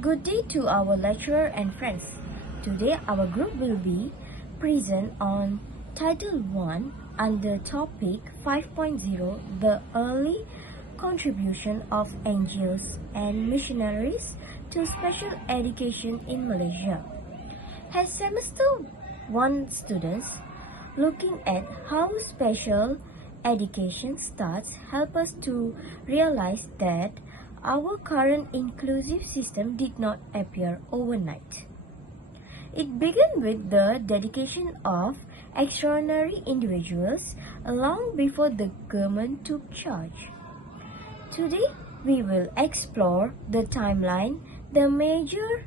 Good day to our lecturer and friends. Today our group will be present on Title 1 under topic 5.0, the early contribution of NGOs and missionaries to special education in Malaysia. As semester 1 students, looking at how special education starts help us to realize that our current inclusive system did not appear overnight. It began with the dedication of extraordinary individuals long before the government took charge. Today, we will explore the timeline, the major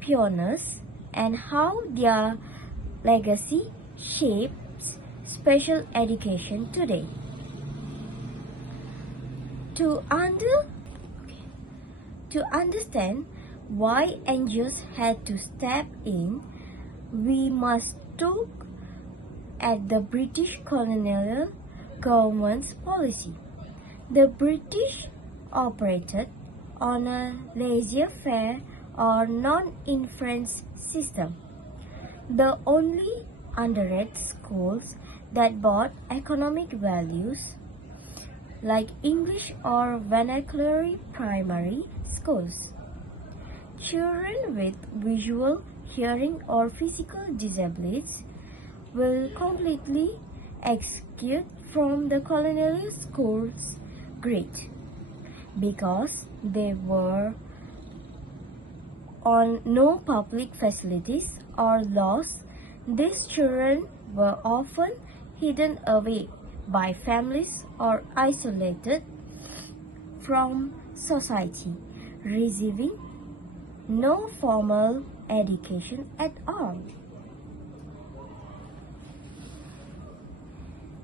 pioneers, and how their legacy shapes special education today. To understand why NGOs had to step in, we must look at the British colonial government's policy. The British operated on a laissez-faire or non-inference system. The only undergrad schools that brought economic values like English or vernacular primary schools. Children with visual, hearing or physical disabilities will completely excluded from the colonial schools grade because they were on no public facilities or laws. These children were often hidden away by families or isolated from society, receiving no formal education at all.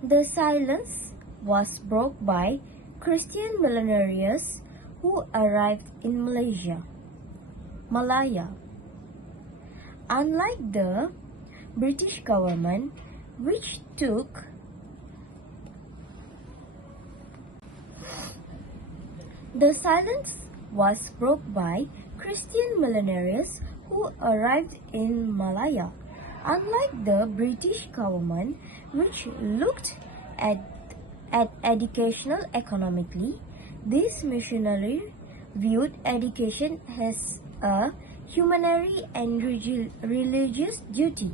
The silence was broken by Christian missionaries who arrived in Malaya. Unlike the British government, which took the silence was broken by Christian missionaries who arrived in Malaya. Unlike the British government, which looked at educational economically, these missionaries viewed education as a humanitarian and religious duty.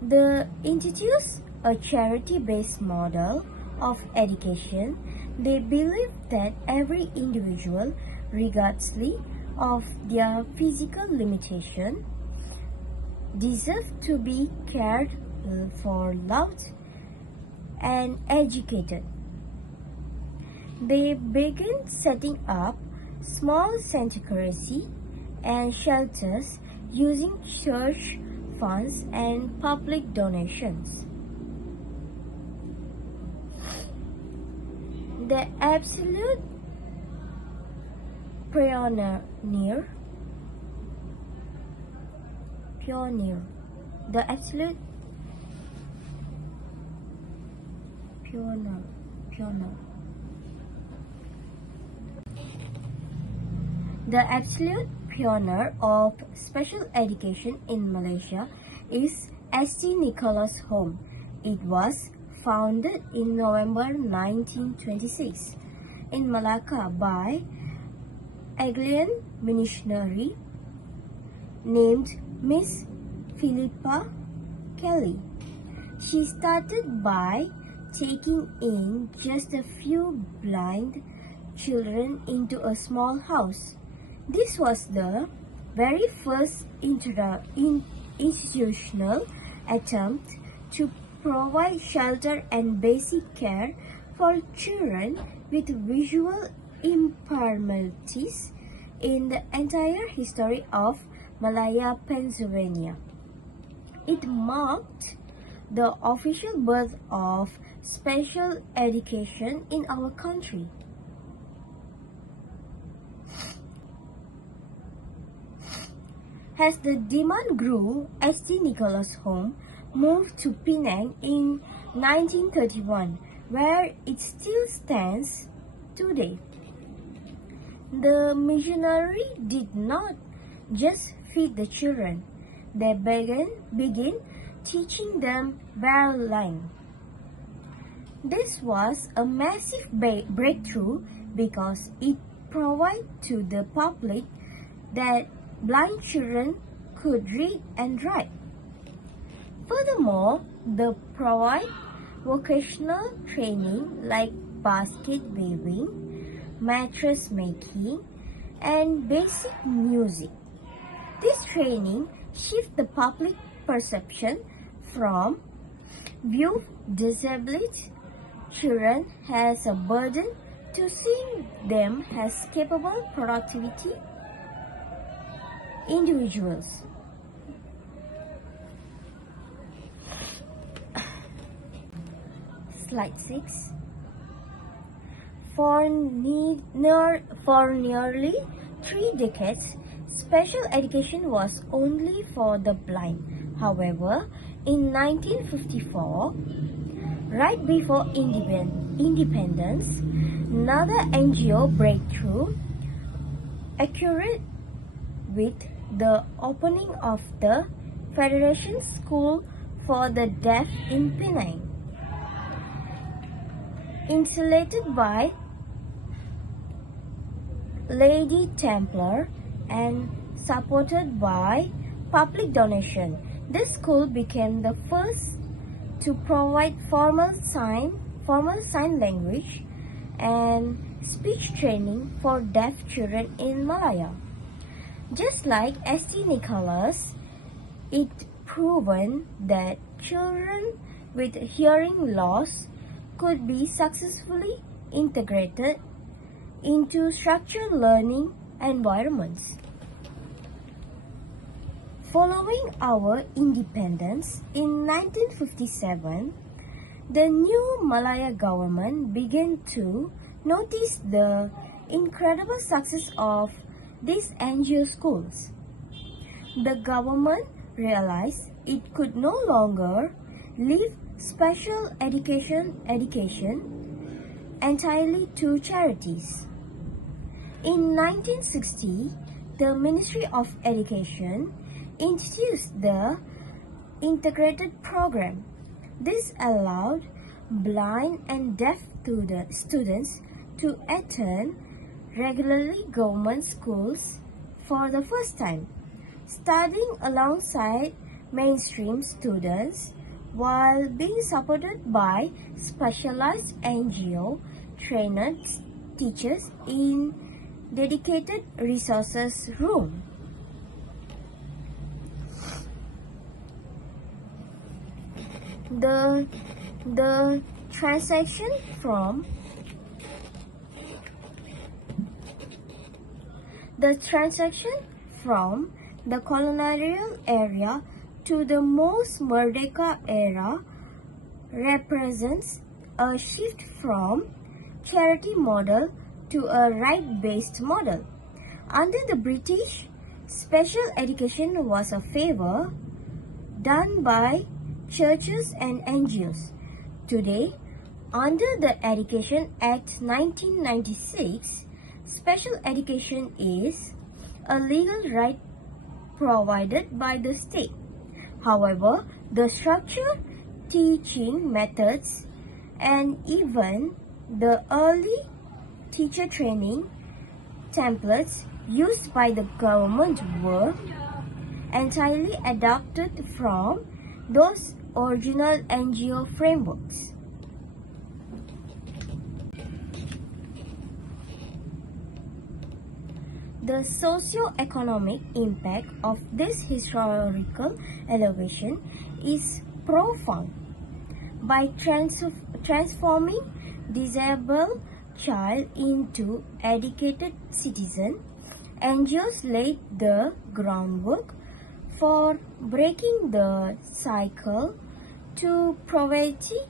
They introduced a charity-based model of education. They believed that every individual, regardless of their physical limitation, deserved to be cared for, loved, and educated. They began setting up small sanctuaries and shelters using church funds and public donations. The absolute pioneer, the absolute pioneer. The absolute pioneer of special education in Malaysia is St. Nicholas Home. It was founded in November 1926 in Malacca by Anglican missionary named Miss Philippa Kelly. She started by taking in just a few blind children into a small house. This was the very first institutional attempt to provide shelter and basic care for children with visual impairments in the entire history of Malaya, Pennsylvania. It marked the official birth of special education in our country. As the demand grew, St. Nicholas Home moved to Penang in 1931, where it still stands today. The missionary did not just feed the children. They began teaching them Braille line. This was a massive breakthrough because it provided to the public that blind children could read and write. Furthermore, they provide vocational training like basket weaving, mattress making, and basic music. This training shifts the public perception from view disabled children as a burden to seeing them as capable productivity individuals. Slide 6. For nearly 3 decades, special education was only for the blind. However, in 1954, right before independence, another NGO breakthrough occurred with the opening of the Federation School for the Deaf in Penang. Insulated by Lady Templar and supported by public donation, this school became the first to provide formal sign language and speech training for deaf children in Malaya. Just like St. Nicholas, it proven that children with hearing loss could be successfully integrated into structured learning environments. Following our independence in 1957, the new Malaya government began to notice the incredible success of these NGO schools. The government realized it could no longer leave special education entirely to charities. In 1960, the Ministry of Education introduced the integrated program. This allowed blind and deaf students to attend regularly government schools for the first time, studying alongside mainstream students while being supported by specialized NGO trained teachers in dedicated resources room. The transaction from the colonial era to the most Merdeka era represents a shift from charity model to a right-based model. Under the British, special education was a favor done by churches and NGOs. Today, under the Education Act 1996, special education is a legal right provided by the state. However, the structure, teaching methods, and even the early teacher training templates used by the government were entirely adapted from those original NGO frameworks. The socio-economic impact of this historical elevation is profound. By transforming disabled child into educated citizen, NGOs laid the groundwork for breaking the cycle to poverty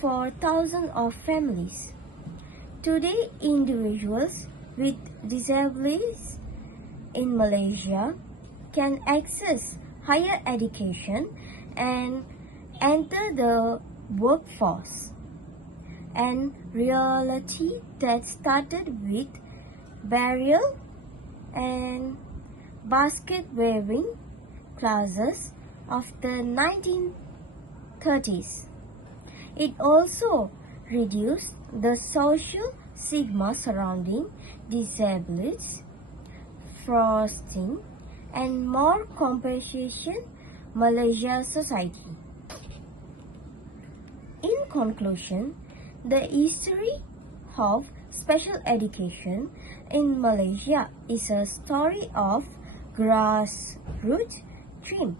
for thousands of families. Today, individuals with disabilities in Malaysia can access higher education and enter the workforce, and reality that started with burial and basket weaving classes of the 1930s. It also reduced the social stigma surrounding disabilities, fostering and more compassionate Malaysia society. In conclusion, the history of special education in Malaysia is a story of grassroots triumph.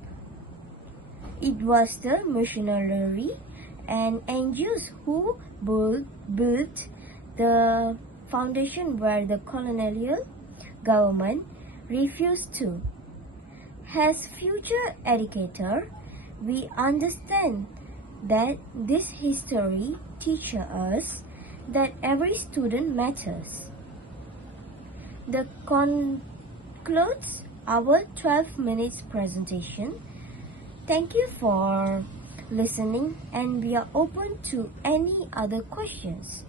It was the missionary and NGOs who built the foundation where the colonial government refused to. As future educator, we understand that this history teaches us that every student matters. That concludes our 12 minutes presentation. Thank you for listening, and we are open to any other questions.